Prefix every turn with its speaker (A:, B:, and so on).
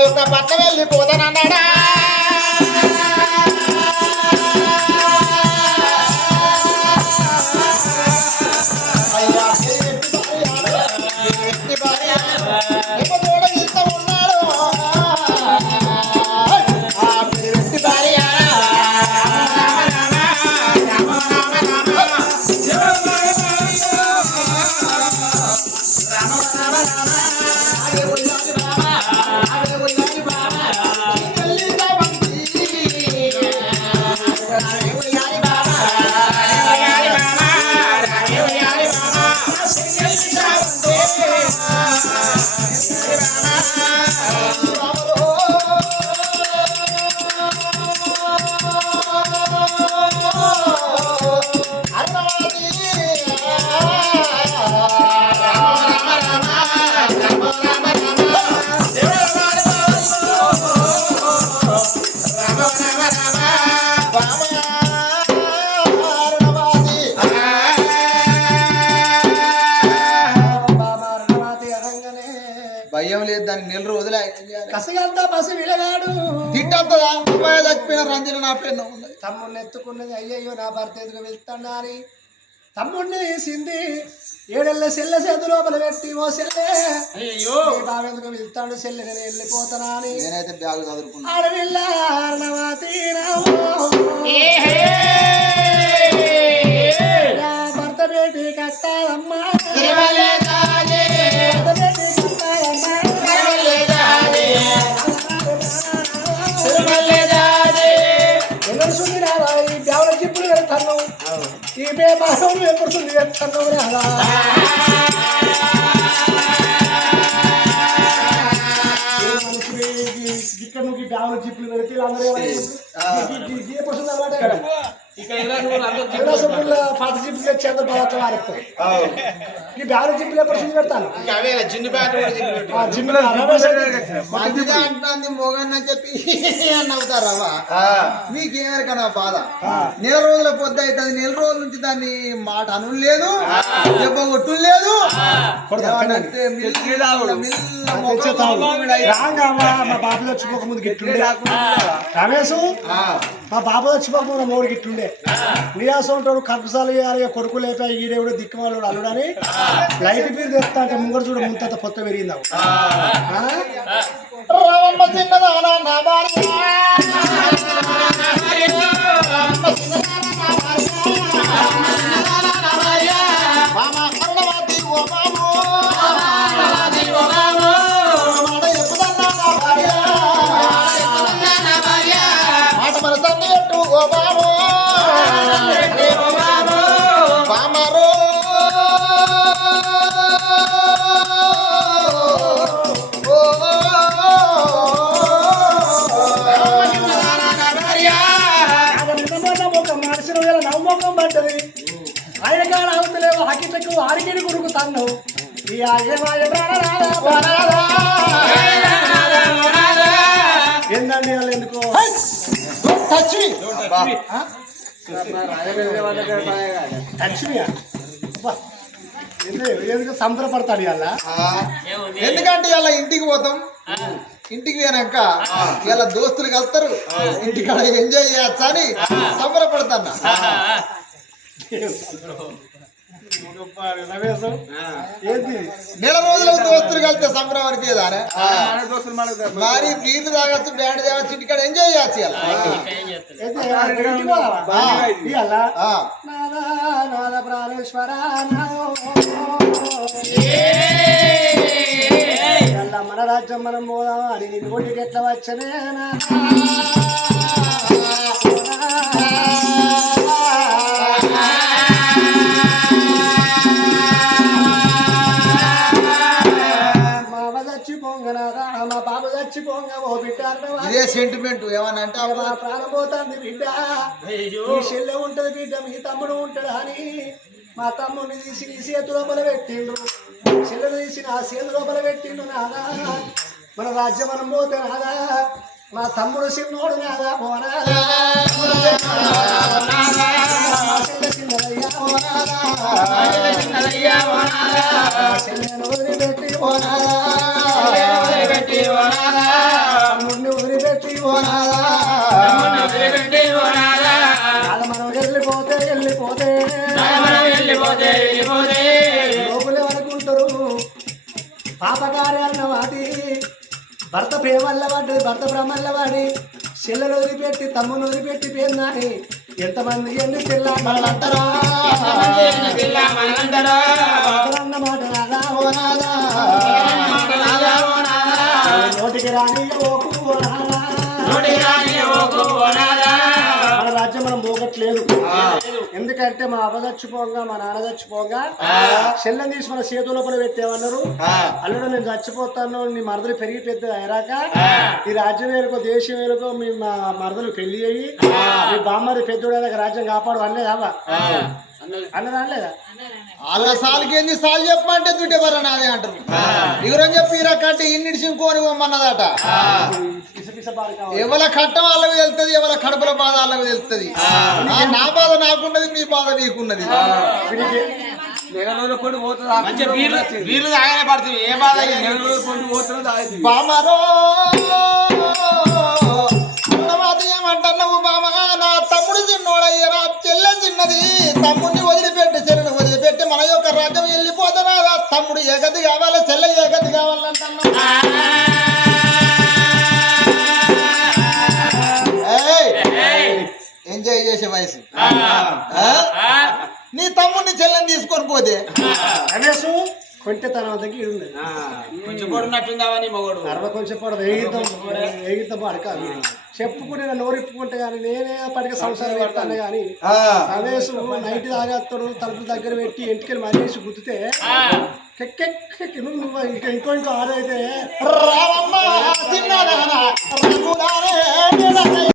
A: యొక్క పట్నం వెళ్ళిపోతానన్నాడా? దానికి నెల రోజులే
B: కసగంతా పసి విలగాడు.
A: అబ్బాయి చచ్చిపోయిన రంజన నా పెన్ను ఉన్నది.
B: తమ్ముడిని ఎత్తుకున్నది అయ్యయ్యో నా భర్త ఎందుకు వెళ్తాడా అని తమ్ముడిని తీసింది ఏడెళ్ళ సెల్ల చేతు లోపల పెట్టి ఓ సెల్లే
C: అయ్యో
B: నీ బావ ఎందుకు వెళ్తాడు సెల్లె నేను వెళ్ళిపోతానా అని.
A: నేనైతే బ్యాగు చదువుకున్నా
B: ఆడవిల్ల నా బే మానవులు ఎప్పుడు పెడతాను రాదా? ఇక్కడ నువ్వు బ్యావుల చిప్పులు పెడితే వీళ్ళందరూ ఎప్పుడు సుంది అలవాటు పాత బాగా ఈ జిప్పులు ఎప్పుడు పెడతాను
A: చెప్పి మీకేమరికనా బాధ? నెల రోజుల పొద్దు అవుతుంది నెల రోజుల నుంచి దాన్ని మాట అను లేదు దెబ్బ కొట్టు లేదు.
B: మా బాబు ముందు మా బాబు చచ్చిపోక ముందు మూడు గిట్లుండే. నియాసం ఉంటాడు కడుపుసాలు చేయాలి కొడుకు లేపా ఈడేవుడు దిక్కుమాలు అల్లుడని లైట్ బీర్ తెస్తా అంటే ముంగడు చూడ ముంత కొత్త పెరిగిందావు
A: రామమ్మ చిన్నదానా నా భార్య
B: పడ్డది ఆయన కాడ అవుతలేవు కొడుకుతాను ఈ ఆయమాయ ప్రాణనాథ ప్రాణనాథ. ఏందండి వాళ్ళు ఎందుకో. ఎందుకు సంబరపడతాడు ఇవాళ?
A: ఎందుకంటే ఇలా ఇంటికి పోతాం. ఇంటికి పోయాక ఇలా దోస్తులు కలుస్తారు. ఇంటికాడ ఎంజాయ్ చేయొచ్చా అని సంబరపడతాను.
B: రమేష్ ఏంది
A: నెల రోజులు దోస్తులు కలిస్తే సంబరం అనిపించదా మరి నీళ్ళు తాగొచ్చు బ్యాండ్ తాగొచ్చు ఇంటికాడ ఎంజాయ్ చేయొచ్చు
B: ప్రాణేశ్వర. ఇవాళ? మన రాజ్యం మనం పోదామా? అని నీ నోటికి ఎట్లా వచ్చనే
A: ఇదే సెంటిమెంట్ ఏమన్నా అంటే
B: మా ప్రాణం పోతుంది బిడ్డ.
C: అయ్యో
B: మీ చెల్లె ఉంటది బిడ్డ మీ తమ్ముడు ఉంటాడు అని మా తమ్ముడిని తీసి నీ చేతు లోపల పెట్టిండు. చెల్లెలు తీసి నా చేతు లోపల పెట్టిండు నాదా మన రాజ్యం మనం పోతే నాదా మా తమ్ముడు చిన్నోడు నాదా చెల్లెను వదిలిపెట్టి
A: పోనాదా
B: లోపలే అనుకుంటారు పాపకార్యాన్న వాటి భర్త ప్రేమల్ల వాడి భర్త భ్రమల్ల వాడి చెల్లెలు వదిలిపెట్టి తమ్ముని వదిలిపెట్టి పేరునాని ఎంతమంది ఎన్ని
C: పిల్ల మనందరూ
B: అన్న ఎందుకంటే మా అవ్వ చచ్చిపోగా మా నాన్న చచ్చిపోగా చెల్లెని తీసి మన చేతుల లోపల పెట్టేమన్నారు అల్లుడు నేను చచ్చిపోతాను నీ మరదలు పెరిగి పెద్ద అయ్యాక ఈ రాజ్యం వేరుకో దేశం వేరుకో మీ మా మరదలు పెళ్ళి అయ్యి మీ బామ్మది పెద్దోడు రాజ్యం కాపాడు అనలేదా అవ్వ? అన్నదా అనలేదా?
A: వాళ్ళ సాలుకి ఏంది? సాలు చెప్పమంటే దుడ్డే బర నాదే అంటారు ఎవరని చెప్పి ఇరా కట్టి ఇన్నిడిచింకోని పోమన్నదట.
B: పిస
A: ఎవల కట్టం వాళ్ళకి తెలుస్తుంది ఎవల కడుపుల బాధ వాళ్ళకి తెలుస్తుంది. నా బాధ నాకున్నది మీ బాధ మీకున్నది.
C: బీర్లు తాగానే పడుతుంది ఏ బాధ
A: బామరో ఉన్నమాట ఏమంటున్నావు బామ? నా తమ్ముడు చిన్నోడయ్యరా చెల్లె చిన్నది. తమ్ముడిని వదిలిపెట్టి చెల్లెని వదిలిపెట్టి మన యొక్క రాజ్యం వెళ్ళిపోతున్నా తమ్ముడు ఏగది కావాలి. చేసే వయసు? నీ తమ్ముడిని చెల్లెని తీసుకొని పోతే.
B: రమేష్ కొంటె తన వద్దకి ఉన్నది
C: కొంచెం కొడున్నట్టుందావని మగోడు?
B: అరవై కొంచెం పడదు ఏగిద్దాం ఏగిద్దాం అడక చెప్పుకుని నన్ను నోరిప్పుకుంటే కానీ నేనే పడిక సంసారం పెడతాను. కానీ రమేష్ నైట్ తాగేస్తాడు తలుపు దగ్గర పెట్టి ఇంటికి మరేసి గుద్దితే నువ్వు ఇంకా ఇంకో ఇంకో ఆడైతే